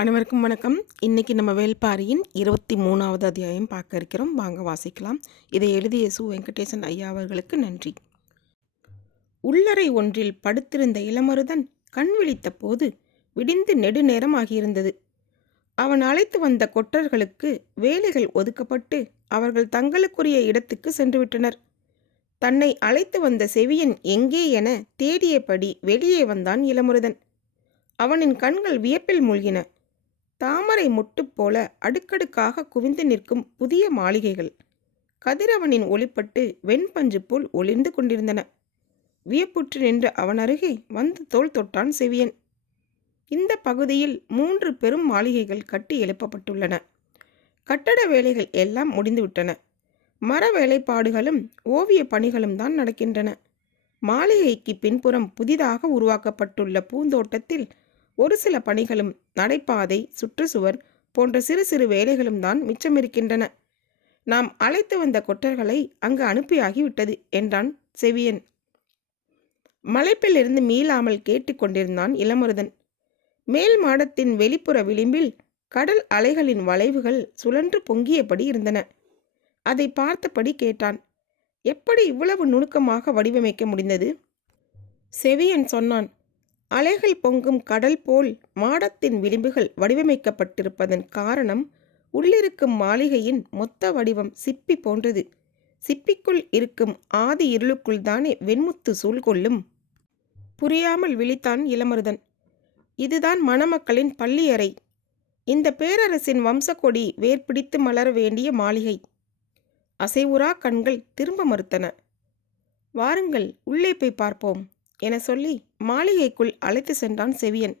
அனைவருக்கும் வணக்கம். இன்னைக்கு நம்ம வேள்பாரியின் 23வது அத்தியாயம் பார்க்க இருக்கிறோம். வாங்க வாசிக்கலாம். இதை எழுதிய சு. வெங்கடேசன் ஐயா அவர்களுக்கு நன்றி. உள்ளறை ஒன்றில் படுத்திருந்த இளமருதன் கண் விழித்த போது விடிந்து நெடுநேரம் ஆகியிருந்தது. அவன் அழைத்து வந்த கொற்றர்களுக்கு வேலைகள் ஒதுக்கப்பட்டு அவர்கள் தங்களுக்குரிய இடத்துக்கு சென்றுவிட்டனர். தன்னை அழைத்து வந்த செவியன் எங்கே என தேடியபடி வெளியே வந்தான் இளமருதன். அவனின் கண்கள் வியப்பில் மூழ்கின. தாமரை மொட்டு போல அடுக்கடுக்காக குவிந்து நிற்கும் புதிய மாளிகைகள் கதிரவனின் ஒளிப்பட்டு வெண்பஞ்சு போல் ஒளிர்ந்து கொண்டிருந்தன. வியப்புற்று நின்ற அவன் அருகே வந்து தோள் தொட்டான் செவியன். இந்த பகுதியில் 3 பெரும் மாளிகைகள் கட்டி எழுப்பப்பட்டுள்ளன. கட்டட வேலைகள் எல்லாம் முடிந்துவிட்டன. மர வேலைப்பாடுகளும் ஓவிய பணிகளும் தான் நடக்கின்றன. மாளிகைக்கு பின்புறம் புதிதாக உருவாக்கப்பட்டுள்ள பூந்தோட்டத்தில் ஒரு சில பணிகளும் நடைபாதை, சுற்றுச்சுவர் போன்ற சிறு சிறு வேலைகளும் தான் மிச்சமிருக்கின்றன. நாம் அழைத்து வந்த கொற்றர்களை அங்கு அனுப்பியாகிவிட்டது என்றான் செவியன். மலைப்பிலிருந்து மீளாமல் கேட்டுக்கொண்டிருந்தான் இளமருதன். மேல் மாடத்தின் வெளிப்புற விளிம்பில் கடல் அலைகளின் வளைவுகள் சுழன்று பொங்கியபடி இருந்தன. அதை பார்த்தபடி கேட்டான், எப்படி இவ்வளவு நுணுக்கமாக வடிவமைக்க முடிந்தது? செவியன் சொன்னான், அலைகள் பொங்கும் கடல் போல் மாடத்தின் விளிம்புகள் வடிவமைக்கப்பட்டிருப்பதன் காரணம் உள்ளிருக்கும் மாளிகையின் மொத்த வடிவம் சிப்பி போன்றது. சிப்பிக்குள் இருக்கும் ஆதி இருளுக்குள் தானே வெண்முத்து சூழ்கொள்ளும். புரியாமல் விழித்தான் இளமருதன். இதுதான் மணமக்களின் பள்ளியறை. இந்த பேரரசின் வம்சக்கொடி வேர்பிடித்து மலர வேண்டிய மாளிகை. அசைவுறா கண்கள் திரும்ப மறுத்தன. வாருங்கள், உள்ளே போய் பார்ப்போம் என சொல்லி மாளிகைக்குள் அழைத்து சென்றான் செவியன்.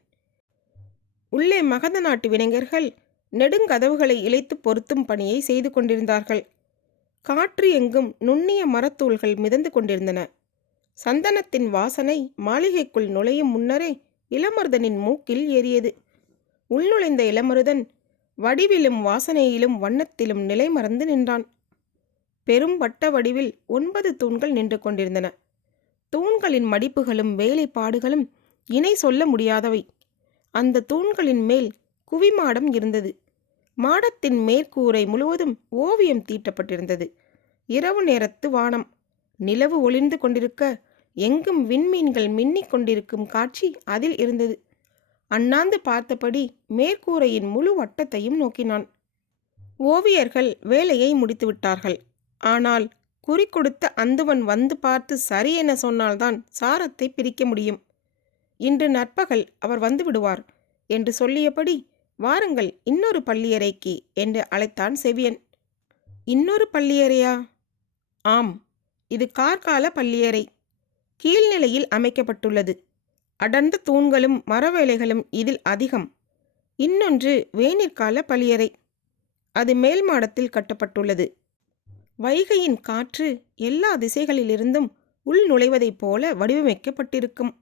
உள்ளே மகத நாட்டு வினைஞர்கள் நெடுங்கதவுகளை இழைத்து பொருத்தும் பணியை செய்து கொண்டிருந்தார்கள். காற்று எங்கும் நுண்ணிய மரத்தூள்கள் மிதந்து கொண்டிருந்தன. சந்தனத்தின் வாசனை மாளிகைக்குள் நுழையும் முன்னரே இளமருதனின் மூக்கில் ஏறியது. உள்நுழைந்த இளமருதன் வடிவிலும் வாசனையிலும் வண்ணத்திலும் நிலை மறந்து நின்றான். பெரும் வட்ட வடிவில் 9 தூண்கள் நின்று கொண்டிருந்தன. தூண்களின் மடிப்புகளும் வேலைப்பாடுகளும் இணை சொல்ல முடியாதவை. அந்த தூண்களின் மேல் குவிமாடம் இருந்தது. மாடத்தின் மேற்கூரை முழுவதும் ஓவியம் தீட்டப்பட்டிருந்தது. இரவு நேரத்து வானம். நிலவு ஒளிர்ந்து கொண்டிருக்க எங்கும் விண்மீன்கள் மின்னிக் கொண்டிருக்கும் காட்சி அதில் இருந்தது. அண்ணாந்து பார்த்தபடி மேற்கூரையின் முழு வட்டத்தையும் நோக்கினான். ஓவியர்கள் வேலையை முடித்துவிட்டார்கள். ஆனால் குறி கொடுத்த அந்துவன் வந்து பார்த்து சரி என சொன்னால்தான் சாரத்தை பிரிக்க முடியும். இன்று நற்பகல் அவர் வந்து விடுவார் என்று சொல்லியபடி, வாருங்கள் இன்னொரு பள்ளியறைக்கு என்று அழைத்தான் செவியன். இன்னொரு பள்ளியறையா? ஆம், இது கார்கால பள்ளியறை. கீழ்நிலையில் அமைக்கப்பட்டுள்ளது. அடர்ந்த தூண்களும் மரவேலைகளும் இதில் அதிகம். இன்னொன்று வேனிற்கால பள்ளியறை. அது மேல் மாடத்தில் கட்டப்பட்டுள்ளது. வைகையின் காற்று எல்லா திசைகளிலிருந்தும் உள் நுழைவதைப் போல வடிவமைக்கப்பட்டிருக்கும்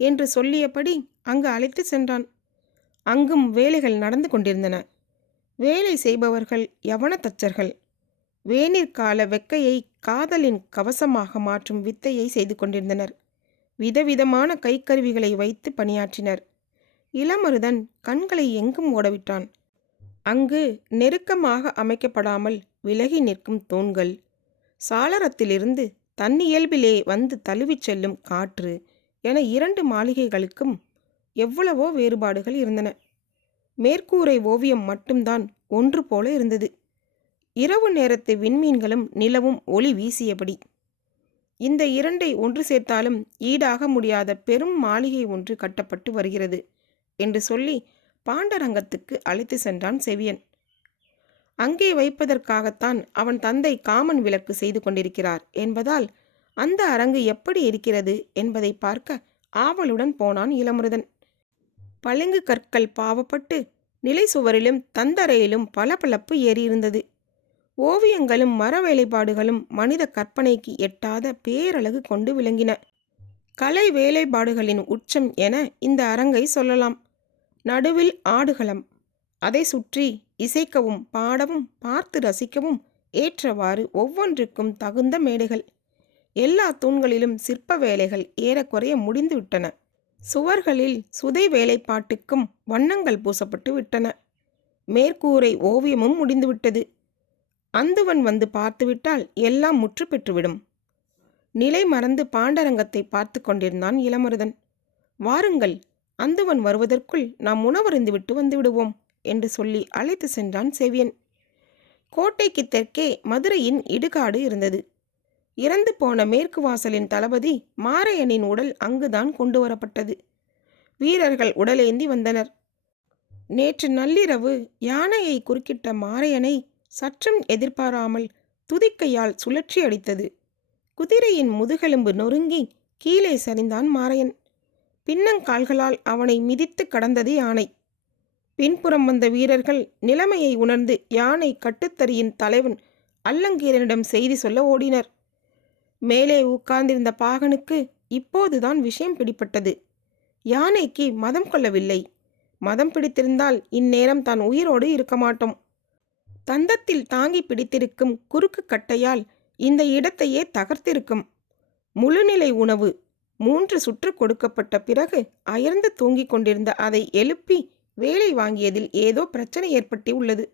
என்று சொல்லியபடி அங்கு அழைத்து சென்றான். அங்கும் வேலைகள் நடந்து கொண்டிருந்தன. வேலை செய்பவர்கள் யவன தச்சர்கள். வேனிற்கால வெக்கையை காதலின் கவசமாக மாற்றும் வித்தையை செய்து கொண்டிருந்தனர். விதவிதமான கைக்கருவிகளை வைத்து பணியாற்றினர். இளமருதன் கண்களை எங்கும் ஓடவிட்டான். அங்கு நெருக்கமாக அமைக்கப்படாமல் விலகி நிற்கும் தூண்கள், சாளரத்திலிருந்து தன்னியல்பிலே வந்து தழுவிச் செல்லும் காற்று என 2 மாளிகைகளுக்கும் எவ்வளவோ வேறுபாடுகள் இருந்தன. மேற்கூரை ஓவியம் மட்டும்தான் ஒன்று போல இருந்தது. இரவு நேரத்து விண்மீன்களும் நிலவும் ஒளி வீசியபடி. இந்த 2ஐ ஒன்று சேர்த்தாலும் ஈடாக முடியாத பெரும் மாளிகை ஒன்று கட்டப்பட்டு வருகிறது என்று சொல்லி பாண்டரங்கத்துக்கு அழைத்து சென்றான் செவியன். அங்கே வைப்பதற்காகத்தான் அவன் தந்தை காமன் விளக்கு செய்து கொண்டிருக்கிறார் என்பதால் அந்த அரங்கு எப்படி இருக்கிறது என்பதை பார்க்க ஆவலுடன் போனான் இளமருதன். பளிங்கு கற்கள் பாவப்பட்டு நிலை சுவரிலும் தந்தரையிலும் பளபளப்பு ஏறியிருந்தது. ஓவியங்களும் மர வேலைப்பாடுகளும் மனித கற்பனைக்கு எட்டாத பேரழகு கொண்டு விளங்கின. கலை வேலைப்பாடுகளின் உச்சம் என இந்த அரங்கை சொல்லலாம். நடுவில் ஆடுகளம். அதை சுற்றி இசைக்கவும் பாடவும் பார்த்து ரசிக்கவும் ஏற்றவாறு ஒவ்வொன்றுக்கும் தகுந்த மேடைகள். எல்லா தூண்களிலும் சிற்ப வேலைகள் ஏறக்குறைய முடிந்து விட்டன. சுவர்களில் சுதை வேலைப்பாட்டுக்கும் வண்ணங்கள் பூசப்பட்டு விட்டன. மேற்கூரை ஓவியமும் முடிந்துவிட்டது. அந்துவன் வந்து பார்த்துவிட்டால் எல்லாம் முற்று பெற்றுவிடும். நிலை மறந்து பாண்டரங்கத்தை பார்த்து கொண்டிருந்தான் இளமருதன். வாருங்கள், அந்துவன் வருவதற்குள் நாம் உணவருந்துவிட்டு வந்துவிடுவோம் என்று சொல்லி அழைத்து சென்றான் செவியன். கோட்டைக்கு தெற்கே மதுரையின் இடுகாடு இருந்தது. இறந்து போன மேற்கு வாசலின் தளபதி மாரையனின் உடல் அங்குதான் கொண்டு வரப்பட்டது. வீரர்கள் உடலேந்தி வந்தனர். நேற்று நள்ளிரவு யானையை குறுக்கிட்ட மாரையனை சற்றும் எதிர்பாராமல் துதிக்கையால் சுழற்றி அடித்தது. குதிரையின் முதுகெலும்பு நொறுங்கி கீழே சரிந்தான் மாரையன். பின்னங்கால்களால் அவனை மிதித்து கடந்தது யானை. பின்புறம் வந்த வீரர்கள் நிலைமையை உணர்ந்து யானை கட்டுத்தறியின் தலைவன் அல்லங்கீரனிடம் செய்தி சொல்ல ஓடினர். மேலே உட்கார்ந்திருந்த பாகனுக்கு இப்போதுதான் விஷயம் பிடிப்பட்டது. யானைக்கு மதம் கொள்ளவில்லை. மதம் பிடித்திருந்தால் இந்நேரம் தான் உயிரோடு இருக்க மாட்டோம். தந்தத்தில் தாங்கி பிடித்திருக்கும் குறுக்கு கட்டையால் இந்த இடத்தையே தகர்த்திருக்கும். முழுநிலை உணவு 3 சுற்று கொடுக்கப்பட்ட பிறகு அயர்ந்து தூங்கிக் கொண்டிருந்த அதை எழுப்பி வேலை வாங்கியதில் ஏதோ பிரச்சனை ஏற்பட்டு உள்ளது.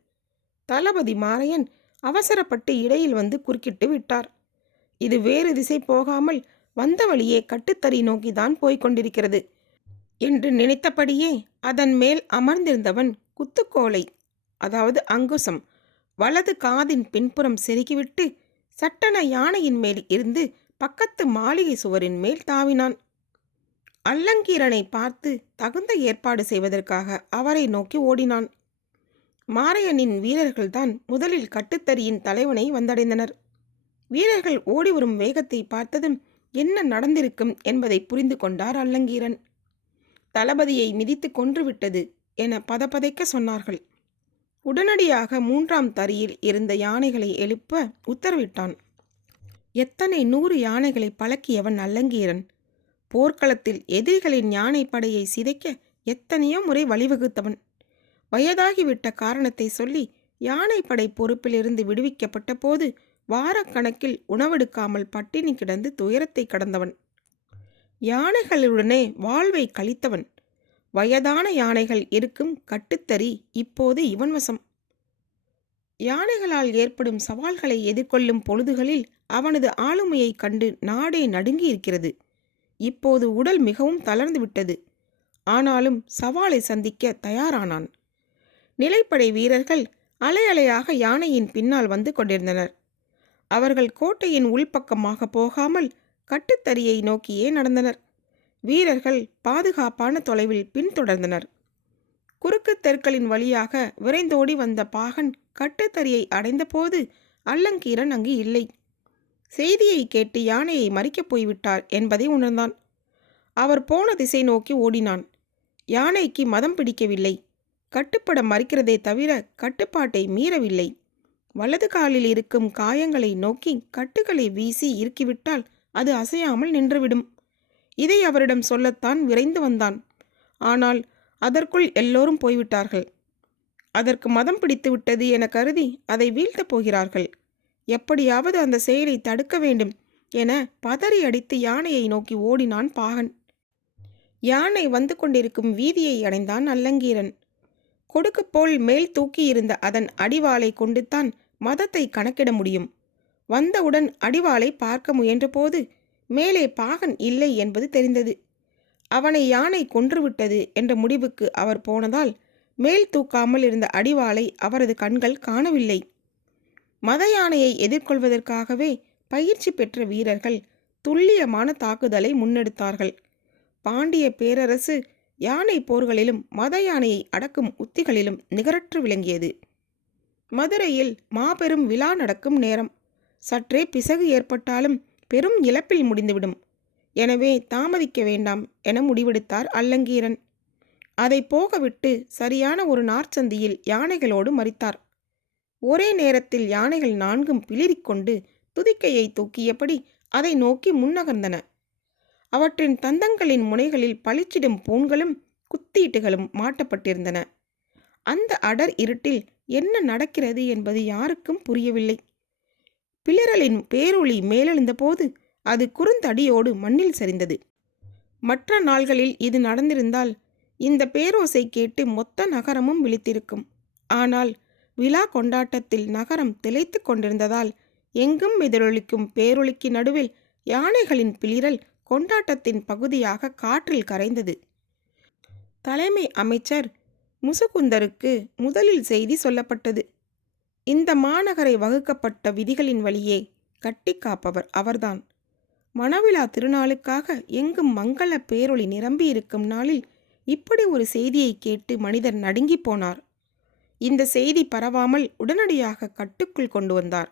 தளபதி மாரையன் அவசரப்பட்டு இடையில் வந்து குறுக்கிட்டு விட்டார். இது வேறு திசை போகாமல் வந்த வழியே கட்டுத்தறி நோக்கிதான் போய்க் கொண்டிருக்கிறது என்று நினைத்தபடியே அதன் மேல் அமர்ந்திருந்தவன் குத்துக்கோலை, அதாவது அங்குசம், வலது காதின் பின்புறம் செருகிவிட்டு சட்டென யானையின் மேல் இருந்து பக்கத்து மாளிகை சுவரின் மேல் தாவினான். அல்லங்கீரனை பார்த்து தகுந்த ஏற்பாடு செய்வதற்காக அவரை நோக்கி ஓடினான். மாரையனின் வீரர்கள்தான் முதலில் கட்டுத்தறியின் தலைவனை வந்தடைந்தனர். வீரர்கள் ஓடிவரும் வேகத்தை பார்த்ததும் என்ன நடந்திருக்கும் என்பதை புரிந்து கொண்டார் அல்லங்கீரன். தளபதியை மிதித்து கொன்றுவிட்டது என பதப்பதைக்க சொன்னார்கள். உடனடியாக 3ஆம் தறியில் இருந்த யானைகளை எழுப்ப உத்தரவிட்டான். எத்தனை 100 யானைகளை பழக்கியவன் அல்லங்கீரன். போர்க்களத்தில் எதிரிகளின் யானை படையை சிதைக்க எத்தனையோ முறை வழிவகுத்தவன். வயதாகிவிட்ட காரணத்தை சொல்லி யானைப்படை பொறுப்பிலிருந்து விடுவிக்கப்பட்ட போது வாரக்கணக்கில் உணவெடுக்காமல் பட்டினி கிடந்து துயரத்தை கடந்தவன். யானைகளுடனே வாழ்வை கழித்தவன். வயதான யானைகள் இருக்கும் கட்டுத்தறி இப்போது இவன் வசம். யானைகளால் ஏற்படும் சவால்களை எதிர்கொள்ளும் பொழுதுகளில் அவனது ஆளுமையை கண்டு நாடே நடுங்கி இருக்கிறது. இப்போது உடல் மிகவும் தளர்ந்து விட்டது. ஆனாலும் சவாலை சந்திக்க தயாரானான். நிலைப்படை வீரர்கள் அலை அலையாக யானையின் பின்னால் வந்து கொண்டிருந்தனர். அவர்கள் கோட்டையின் உள்பக்கமாக போகாமல் கட்டுத்தறியை நோக்கியே நடந்தனர். வீரர்கள் பாதுகாப்பான தொலைவில் பின்தொடர்ந்தனர். குறுக்கு தெற்களின் வழியாக விரைந்தோடி வந்த பாகன் கட்டுத்தறியை அடைந்தபோது அல்லங்கீரன் அங்கு இல்லை. செய்தியை கேட்டு யானையை மறிக்கப் போய்விட்டார் என்பதை உணர்ந்தான். அவர் போன திசை நோக்கி ஓடினான். யானைக்கு மதம் பிடிக்கவில்லை. கட்டுப்பட மறிக்கிறதே தவிர கட்டுப்பாட்டை மீறவில்லை. வலது காலில் இருக்கும் காயங்களை நோக்கி கட்டுகளை வீசி இறுக்கிவிட்டால் அது அசையாமல் நின்றுவிடும். இதை அவரிடம் சொல்லத்தான் விரைந்து வந்தான். ஆனால் அதற்குள் எல்லோரும் போய்விட்டார்கள். அதற்கு மதம் பிடித்து விட்டது என கருதி அதை வீழ்த்தப் போகிறார்கள். எப்படியாவது அந்த செயலை தடுக்க வேண்டும் என பதறி அடித்து யானையை நோக்கி ஓடினான் பாகன். யானை வந்து கொண்டிருக்கும் வீதியை அடைந்தான் அல்லங்கீரன். கொடுக்கு போல் மேல் தூக்கியிருந்த அதன் அடிவாளை கொண்டுத்தான் மதத்தை கணக்கிட முடியும். வந்தவுடன் அடிவாளை பார்க்க முயன்றபோது மேலே பாகன் இல்லை என்பது தெரிந்தது. அவனை யானை கொன்றுவிட்டது என்ற முடிவுக்கு அவர் போனதால் மேல் தூக்காமல் இருந்த அடிவாளை அவரது கண்கள் காணவில்லை. மத யானையை எதிர்கொள்வதற்காகவே பயிற்சி பெற்ற வீரர்கள் துல்லியமான தாக்குதலை முன்னெடுத்தார்கள். பாண்டிய பேரரசு யானை போர்களிலும் மத யானையை அடக்கும் உத்திகளிலும் நிகரற்று விளங்கியது. மதுரையில் மாபெரும் விழா நடக்கும் நேரம். சற்றே பிசகு ஏற்பட்டாலும் பெரும் இழப்பில் முடிந்துவிடும். எனவே தாமதிக்க வேண்டாம் என முடிவெடுத்தார் அல்லங்கீரன். அதை போகவிட்டு சரியான ஒரு நார்ச்சந்தியில் யானைகளோடு மறித்தார். ஒரே நேரத்தில் யானைகள் 4ம் பிளிரிக்கொண்டு துதிக்கையை தூக்கியபடி அதை நோக்கி முன்னகர்ந்தன. அவற்றின் தந்தங்களின் முனைகளில் பளிச்சிடும் பூண்களும் குத்தீட்டுகளும் மாட்டப்பட்டிருந்தன. அந்த அடர் இருட்டில் என்ன நடக்கிறது என்பது யாருக்கும் புரியவில்லை. பிளிரலின் பேரொளி மேலெழுந்த போது அது குறுந்தடியோடு மண்ணில் சரிந்தது. மற்ற நாள்களில் இது நடந்திருந்தால் இந்த பேரோசை கேட்டு மொத்த நகரமும் விழித்திருக்கும். ஆனால் விழா கொண்டாட்டத்தில் நகரம் திளைத்து கொண்டிருந்ததால் எங்கும் எதிரொலிக்கும் பேரொலிக்கு நடுவில் யானைகளின் பிளிரல் கொண்டாட்டத்தின் பகுதியாக காற்றில் கரைந்தது. தலைமை அமைச்சர் முசுகுந்தருக்கு முதலில் செய்தி சொல்லப்பட்டது. இந்த மாநகரை வகுக்கப்பட்ட விதிகளின் வழியே கட்டி காப்பவர் அவர்தான். மணவிழா திருநாளுக்காக எங்கும் மங்கள பேரொளி நிரம்பியிருக்கும் நாளில் இப்படி ஒரு செய்தியை கேட்டு மனிதர் நடுங்கி போனார். இந்த செய்தி பரவாமல் உடனடியாக கட்டுக்குள் கொண்டு வந்தார்.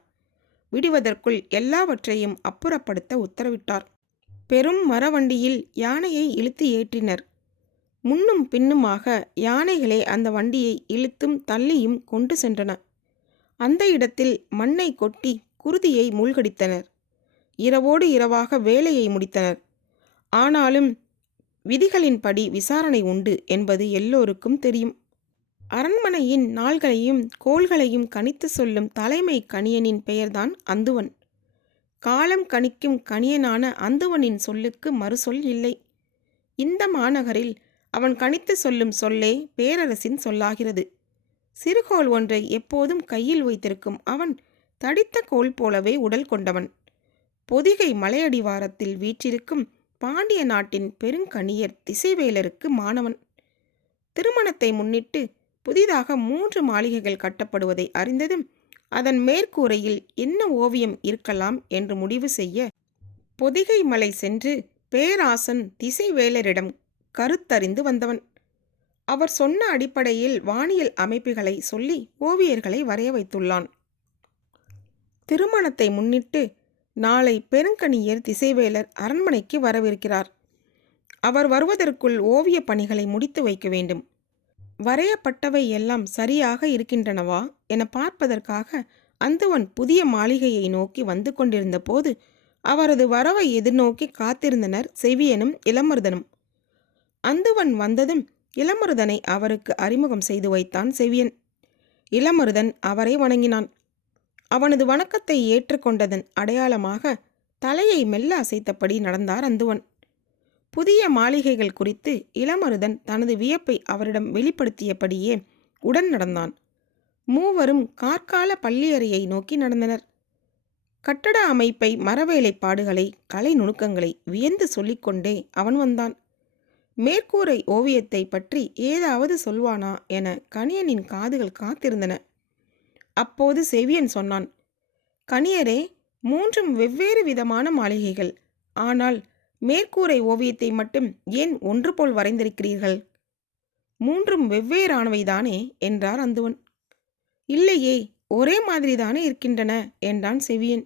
விடுவதற்குள் எல்லாவற்றையும் அப்புறப்படுத்த உத்தரவிட்டார். பெரும் மரவண்டியில் யானையை இழுத்து ஏற்றினர். முன்னும் பின்னுமாக யானைகளே அந்த வண்டியை இழுத்தும் தள்ளியும் கொண்டு சென்றன. அந்த இடத்தில் மண்ணை கொட்டி குருதியை மூழ்கடித்தனர். இரவோடு இரவாக வேலையை முடித்தனர். ஆனாலும் விதிகளின்படி விசாரணை உண்டு என்பது எல்லோருக்கும் தெரியும். அரண்மனையின் நாள்களையும் கோள்களையும் கணித்து சொல்லும் தலைமை கணியனின் பெயர்தான் அந்துவன். காலம் கணிக்கும் கணியனான அந்துவனின் சொல்லுக்கு மறுசொல் இல்லை. இந்த மாநகரில் அவன் கணித்து சொல்லும் சொல்லே பேரரசின் சொல்லாகிறது. சிறுகோள் ஒன்றை எப்போதும் கையில் வைத்திருக்கும் அவன் தடித்த கோல் போலவே உடல் கொண்டவன். பொதிகை மலையடிவாரத்தில் வீற்றிருக்கும் பாண்டிய நாட்டின் பெருங்கணியர் திசைவேலருக்கு மாணவன். திருமணத்தை முன்னிட்டு புதிதாக 3 மாளிகைகள் கட்டப்படுவதை அறிந்ததும் அதன் மேற்கூரையில் என்ன ஓவியம் இருக்கலாம் என்று முடிவு செய்ய பொதிகை மலை சென்று பேராசன் திசைவேலரிடம் கருத்தறிந்து வந்தவன். அவர் சொன்ன அடிப்படையில் வானியல் அமைப்புகளை சொல்லி ஓவியர்களை வரைய வைத்துள்ளான். திருமணத்தை முன்னிட்டு நாளை பெருங்கணியர் திசைவேலர் அரண்மனைக்கு வரவிருக்கிறார். அவர் வருவதற்குள் ஓவிய பணிகளை முடித்து வைக்க வேண்டும். வரையப்பட்டவை எல்லாம் சரியாக இருக்கின்றனவா என பார்ப்பதற்காக அந்துவன் புதிய மாளிகையை நோக்கி வந்து கொண்டிருந்த போது அவரது வரவை எதிர்நோக்கி காத்திருந்தனர் செவியனும் இளமருதனும். அந்துவன் வந்ததும் இளமருதனை அவருக்கு அறிமுகம் செய்து வைத்தான் செவியன். இளமருதன் அவரை வணங்கினான். அவனது வணக்கத்தை ஏற்றுக்கொண்டதன் அடையாளமாக தலையை மெல்ல அசைத்தபடி நடந்தார் அந்துவன். புதிய மாளிகைகள் குறித்து இளமருதன் தனது வியப்பை அவரிடம் வெளிப்படுத்தியபடியே உடன் நடந்தான். மூவரும் கார்கால பள்ளியறையை நோக்கி நடந்தனர். கட்டட அமைப்பை, மரவேலைப்பாடுகளை, கலை நுணுக்கங்களை வியந்து சொல்லிக்கொண்டே அவன் வந்தான். மேற்கூரை ஓவியத்தை பற்றி ஏதாவது சொல்வானா என கணியனின் காதுகள் காத்திருந்தன. அப்போது செவியன் சொன்னான், கணியரே, 3 வெவ்வேறு விதமான மாளிகைகள். ஆனால் மேற்கூரை ஓவியத்தை மட்டும் ஏன் ஒன்று போல் வரைந்திருக்கிறீர்கள்? 3 வெவ்வேறானவைதானே என்றார் அந்துவன். இல்லையே, ஒரே மாதிரிதானே இருக்கின்றன என்றான் செவியன்.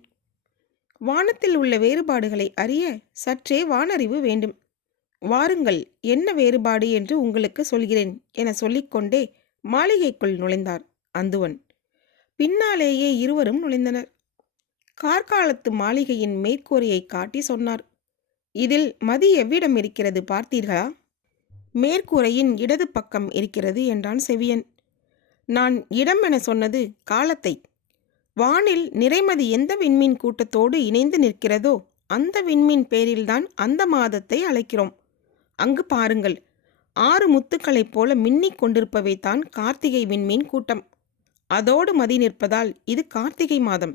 வானத்தில் உள்ள வேறுபாடுகளை அறிய சற்றே வானறிவு வேண்டும். வாருங்கள், என்ன வேறுபாடு என்று உங்களுக்கு சொல்கிறேன் என சொல்லிக்கொண்டே மாளிகைக்குள் நுழைந்தார் அந்துவன். பின்னாலேயே இருவரும் நுழைந்தனர். கார்காலத்து மாளிகையின் மேற்கூரையை காட்டி சொன்னார், இதில் மதி எவ்விடம் இருக்கிறது பார்த்தீர்களா? மேற்கூரையின் இடது பக்கம் இருக்கிறது என்றான் செவியன். நான் இடம் என சொன்னது காலத்தை. வானில் நிறைமதி எந்த விண்மீன் கூட்டத்தோடு இணைந்து நிற்கிறதோ அந்த விண்மீன் பேரில்தான் அந்த மாதத்தை அழைக்கிறோம். அங்கு பாருங்கள், 6 முத்துக்களைப் போல மின்னிக் கொண்டிருப்பவை தான் கார்த்திகை விண்மீன் கூட்டம். அதோடு மதி நிற்பதால் இது கார்த்திகை மாதம்.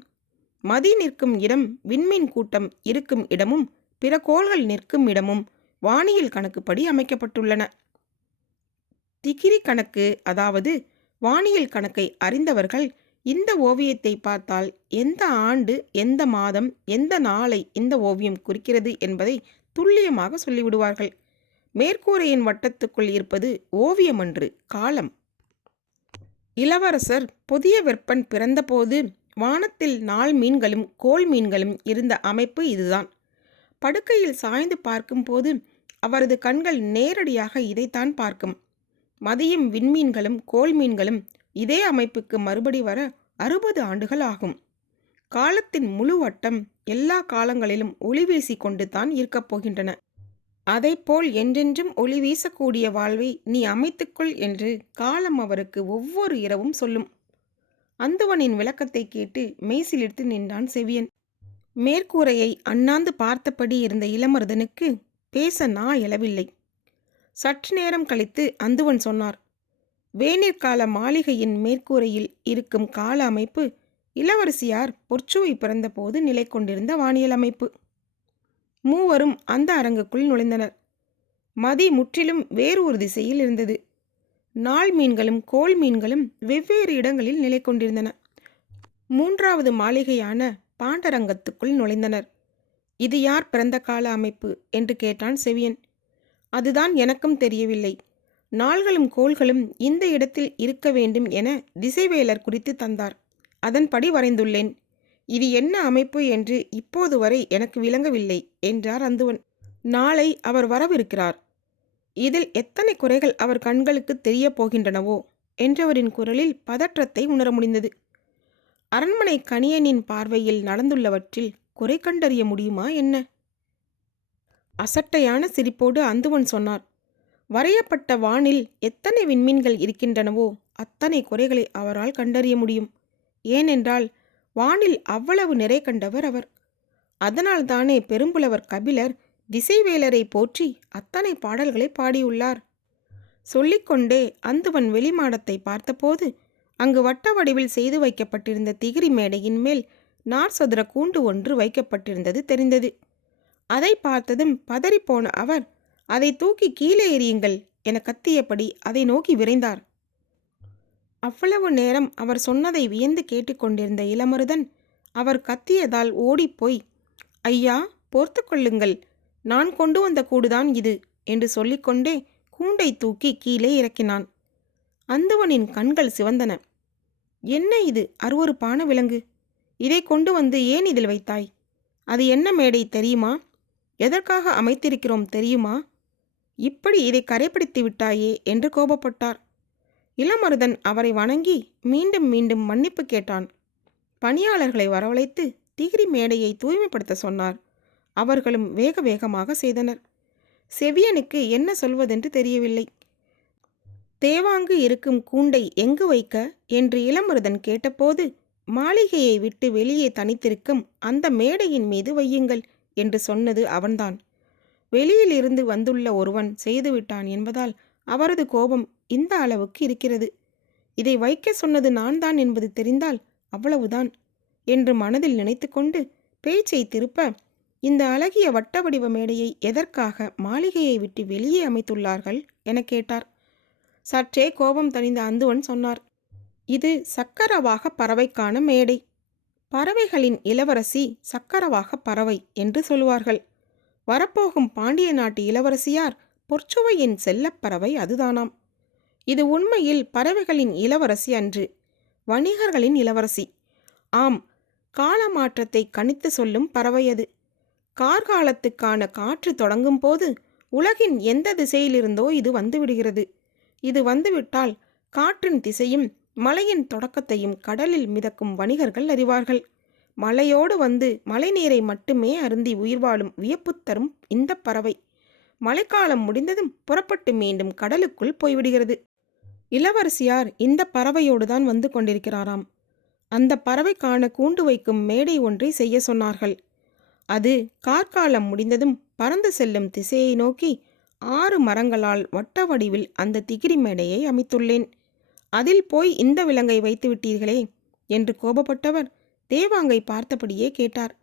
மதி நிற்கும் இடம் விண்மீன் கூட்டம் இருக்கும் இடமும் பிற கோள்கள் நிற்கும் இடமும் வானியல் கணக்குப்படி அமைக்கப்பட்டுள்ளன. திகிரி கணக்கு, அதாவது வானியல் கணக்கை அறிந்தவர்கள் இந்த ஓவியத்தை பார்த்தால் எந்த ஆண்டு, எந்த மாதம், எந்த நாளை இந்த ஓவியம் குறிக்கிறது என்பதை துல்லியமாக சொல்லிவிடுவார்கள். மேற்கூரையின் வட்டத்துக்குள் இருப்பது ஓவியமன்று, காலம். இளவரசர் புதிய வெப்பன் பிறந்தபோது வானத்தில் நாள் மீன்களும் கோள் மீன்களும் இருந்த அமைப்பு இதுதான். படுக்கையில் சாய்ந்து பார்க்கும்போது அவரது கண்கள் நேரடியாக இதைத்தான் பார்க்கும். மதியும் விண்மீன்களும் கோள் மீன்களும் இதே அமைப்புக்கு மறுபடி வர 60 ஆண்டுகள் ஆகும். காலத்தின் முழு வட்டம் எல்லா காலங்களிலும் ஒளி வீசி கொண்டு தான் இருக்கப் போகின்றன. அதைப்போல் என்றென்றும் ஒளி வீசக்கூடிய வாழ்வை நீ அமைத்துக்கொள் என்று காலம் அவருக்கு ஒவ்வொரு இரவும் சொல்லும். அந்துவனின் விளக்கத்தை கேட்டு மெய்சிலிர்த்து நின்றான் செவியன். மேற்கூரையை அண்ணாந்து பார்த்தபடி இருந்த இளமருதனுக்கு பேச நான் எழவில்லை. சற்று நேரம் கழித்து அந்துவன் சொன்னார், வேனிற்கால மாளிகையின் மேற்கூரையில் இருக்கும் கால அமைப்பு இளவரசியார் பொற்சுவை பிறந்தபோது நிலை கொண்டிருந்த வானியல் அமைப்பு. மூவரும் அந்த அரங்குக்குள் நுழைந்தனர். மதி முற்றிலும் வேறு ஒரு திசையில் இருந்தது. நாள் மீன்களும் கோள் மீன்களும் வெவ்வேறு இடங்களில் நிலை கொண்டிருந்தன. மூன்றாவது மாளிகையான பாண்டரங்கத்துக்குள் நுழைந்தனர். இது யார் பிறந்த கால அமைப்பு என்று கேட்டான் செவியன். அதுதான் எனக்கும் தெரியவில்லை. நாள்களும் கோள்களும் இந்த இடத்தில் இருக்க வேண்டும் என திசைவேலர் குறித்து தந்தார். அதன்படி வரைந்துள்ளேன். இது என்ன அமைப்பு என்று இப்போது வரை எனக்கு விளங்கவில்லை என்றார் அந்துவன். நாளை அவர் வரவிருக்கிறார். இதில் எத்தனை குறைகள் அவர் கண்களுக்கு தெரிய போகின்றனவோ என்றவரின் குரலில் பதற்றத்தை உணர முடிந்தது. அரண்மனை கணியனின் பார்வையில் நடந்துள்ளவற்றில் குறை கண்டறிய முடியுமா என்ன? அசட்டையான சிரிப்போடு அந்துவன் சொன்னார், வரையப்பட்ட வானில் எத்தனை விண்மீன்கள் இருக்கின்றனவோ அத்தனை குறைகளை அவரால் கண்டறிய முடியும். ஏனென்றால் வானில் அவ்வளவு நிறை கண்டவர் அவர். அதனால்தானே பெரும்புலவர் கபிலர் திசைவேலரை போற்றி அத்தனை பாடல்களை பாடியுள்ளார். சொல்லிக்கொண்டே அந்துவன் வெளிமாடத்தை பார்த்தபோது அங்கு வட்ட வடிவில் செய்து வைக்கப்பட்டிருந்த திகிரி மேடையின் மேல் நாற்சதுர கூண்டு ஒன்று வைக்கப்பட்டிருந்தது தெரிந்தது. அதை பார்த்ததும் பதறிப்போன அவர், அதை தூக்கி கீழே எறியுங்கள் என கத்தியபடி அதை நோக்கி விரைந்தார். அவ்வளவு நேரம் அவர் சொன்னதை வியந்து கேட்டுக்கொண்டிருந்த இளமருதன் அவர் கத்தியதால் ஓடிப்போய், ஐயா பொறுத்து கொள்ளுங்கள், நான் கொண்டு வந்த கூடுதான் இது என்று சொல்லிக்கொண்டே கூண்டை தூக்கி கீழே இறக்கினான். அந்துவனின் கண்கள் சிவந்தன. என்ன இது அருவருப்பான விலங்கு? இதை கொண்டு வந்து ஏன் இதில் வைத்தாய்? அது என்ன மேடை தெரியுமா? எதற்காக அமைத்திருக்கிறோம் தெரியுமா? இப்படி இதை கரைப்பிடித்து விட்டாயே என்று கோபப்பட்டார். இளமருதன் அவரை வணங்கி மீண்டும் மீண்டும் மன்னிப்பு கேட்டான். பணியாளர்களை வரவழைத்து திகிரி மேடையை தூய்மைப்படுத்த சொன்னார். அவர்களும் வேக வேகமாக செய்தனர். செவியனுக்கு என்ன சொல்வதென்று தெரியவில்லை. தேவாங்கு இருக்கும் கூண்டை எங்கு வைக்க என்று இளமருதன் கேட்டபோது, மாளிகையை விட்டு வெளியே தனித்திருக்கும் அந்த மேடையின் மீது வையுங்கள் என்று சொன்னது அவன்தான். வெளியில் இருந்து வந்துள்ள ஒருவன் செய்துவிட்டான் என்பதால் அவரது கோபம் இந்த அளவுக்கு இருக்கிறது. இதை வைக்க சொன்னது நான் தான் என்பது தெரிந்தால் அவ்வளவுதான் என்று மனதில் நினைத்து கொண்டு பேச்சை திருப்ப, இந்த அழகிய வட்ட வடிவ மேடையை எதற்காக மாளிகையை விட்டு வெளியே அமைத்துள்ளார்கள் என கேட்டார். சற்றே கோபம் தணிந்த அந்துவன் சொன்னார், இது சக்கரவாக பறவைக்கான மேடை. பறவைகளின் இளவரசி சக்கரவாக பறவை என்று சொல்லுவார்கள். வரப்போகும் பாண்டிய நாட்டு இளவரசியார் பொற்சுவையின் செல்லப்பறவை அதுதானாம். இது உண்மையில் பறவைகளின் இளவரசி அன்று, வணிகர்களின் இளவரசி. ஆம், காலமாற்றத்தை கணித்து சொல்லும் பறவை அது. கார்காலத்துக்கான காற்று தொடங்கும் போது உலகின் எந்த திசையிலிருந்தோ இது வந்துவிடுகிறது. இது வந்துவிட்டால் காற்றின் திசையும் மலையின் தொடக்கத்தையும் கடலில் மிதக்கும் வணிகர்கள் அறிவார்கள். மலையோடு வந்து மழை நீரை மட்டுமே அருந்தி உயிர் வாழும் வியப்பு தரும் இந்த பறவை மழைக்காலம் முடிந்ததும் புறப்பட்டு மீண்டும் கடலுக்குள் போய்விடுகிறது. இளவரசியார் இந்த பறவையோடுதான் வந்து கொண்டிருக்கிறாராம். அந்த பறவைக்கான கூண்டு வைக்கும் மேடை ஒன்றை செய்ய சொன்னார்கள். அது கார்காலம் முடிந்ததும் பறந்து செல்லும் திசையை நோக்கி 6 மரங்களால் வட்ட வடிவில் அந்த திகிரி மேடையை அமைத்துள்ளேன். அதில் போய் இந்த விலங்கை வைத்து விட்டீர்களே என்று கோபப்பட்டவர் தேவாங்கை பார்த்தபடியே கேட்டார்,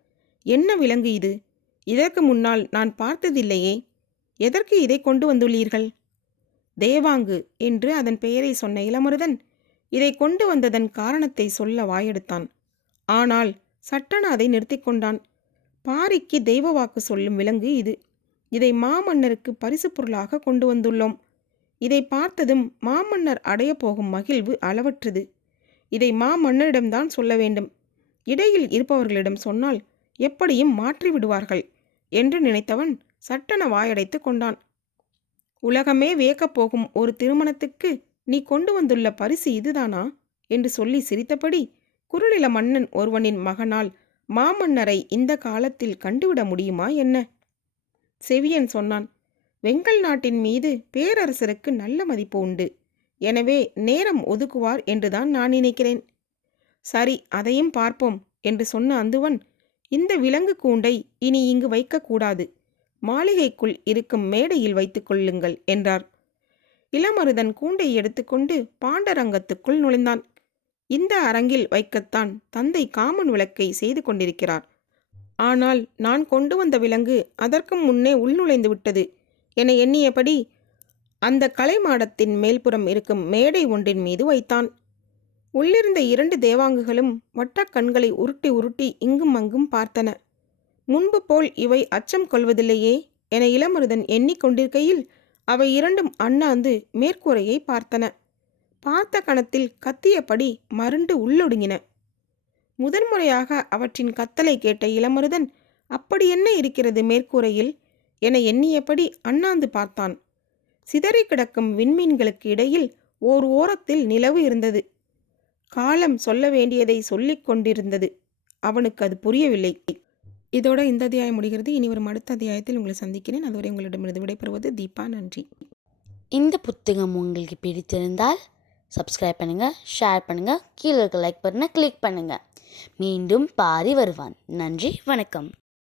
என்ன விலங்கு இது? இதற்கு முன்னால் நான் பார்த்ததில்லையே. எதற்கு இதை கொண்டு வந்துள்ளீர்கள்? தேவாங்கு என்று அதன் பெயரை சொன்ன இளமருதன் இதை கொண்டு வந்ததன் காரணத்தை சொல்ல வாயெடுத்தான். ஆனால் சட்டென அதை நிறுத்தி கொண்டான். பாரிக்கு தெய்வ வாக்கு சொல்லும் விலங்கு இது. இதை மாமன்னருக்கு பரிசு பொருளாக கொண்டு வந்துள்ளோம். இதை பார்த்ததும் மாமன்னர் அடைய போகும் மகிழ்வு அளவற்றது. இதை மாமன்னரிடம்தான் சொல்ல வேண்டும். இடையில் இருப்பவர்களிடம் சொன்னால் எப்படியும் மாற்றி விடுவார்கள் என்று நினைத்தவன் சட்டென வாயடைத்து கொண்டான். உலகமே வியக்கப் போகும் ஒரு திருமணத்துக்கு நீ கொண்டு வந்துள்ள பரிசு இதுதானா என்று சொல்லி சிரித்தபடி, குறுநில மன்னன் ஒருவனின் மகனால் மாமன்னரை இந்த காலத்தில் கண்டுவிட முடியுமா என்ன? செவியன் சொன்னான், வெங்கல் நாட்டின் மீது பேரரசருக்கு நல்ல மதிப்பு உண்டு. எனவே நேரம் ஒதுக்குவார் என்றுதான் நான் நினைக்கிறேன். சரி, அதையும் பார்ப்போம் என்று சொன்ன அந்துவன், இந்த விலங்கு கூண்டை இனி இங்கு வைக்கக்கூடாது. மாளிகைக்குள் இருக்கும் மேடையில் வைத்துக் கொள்ளுங்கள் என்றார். இளமருதன் கூண்டை எடுத்துக்கொண்டு பாண்டரங்கத்துக்குள் நுழைந்தான். இந்த அரங்கில் வைக்கத்தான் தந்தை காமன் விளக்கை செய்து கொண்டிருக்கிறார். ஆனால் நான் கொண்டு வந்த விலங்கு அதற்கு முன்னே உள்நுழைந்து விட்டது என எண்ணியபடி அந்த கலைமாடத்தின் மேல்புறம் இருக்கும் மேடை ஒன்றின் மீது வைத்தான். உள்ளிருந்த 2 தேவாங்குகளும் வட்டக்கண்களை உருட்டி உருட்டி இங்கும் அங்கும் பார்த்தன. முன்பு போல் இவை அச்சம் கொள்வதில்லையே என இளமருதன் எண்ணிக்கொண்டிருக்கையில் அவை 2ம் அண்ணாந்து மேற்கூரையை பார்த்தன. பார்த்த கணத்தில் கத்தியபடி மருண்டு உள்ளொடுங்கின. முதன்முறையாக அவற்றின் கத்தலை கேட்ட இளமருதன் அப்படி என்ன இருக்கிறது மேற்கூரையில் என எண்ணியபடி அண்ணாந்து பார்த்தான். சிதறி கிடக்கும் விண்மீன்களுக்கு இடையில் ஓர் ஓரத்தில் நிலவு இருந்தது. காலம் சொல்ல வேண்டியதை சொல்லிக் கொண்டிருந்தது. அவனுக்கு அது புரியவில்லை. இதோட இந்த அத்தியாயம் முடிகிறது. இனி வரும் அடுத்த அத்தியாயத்தில் உங்களை சந்திக்கிறேன். அதுவரை உங்களிடமிருந்து விடைபெறுவது தீபா. நன்றி. இந்த புத்தகம் உங்களுக்கு பிடித்திருந்தால் சப்ஸ்கிரைப் பண்ணுங்கள், ஷேர் பண்ணுங்கள், கீழே இருக்க லைக் பட்டனை கிளிக் பண்ணுங்கள். மீண்டும் பாரி வருவான். நன்றி, வணக்கம்.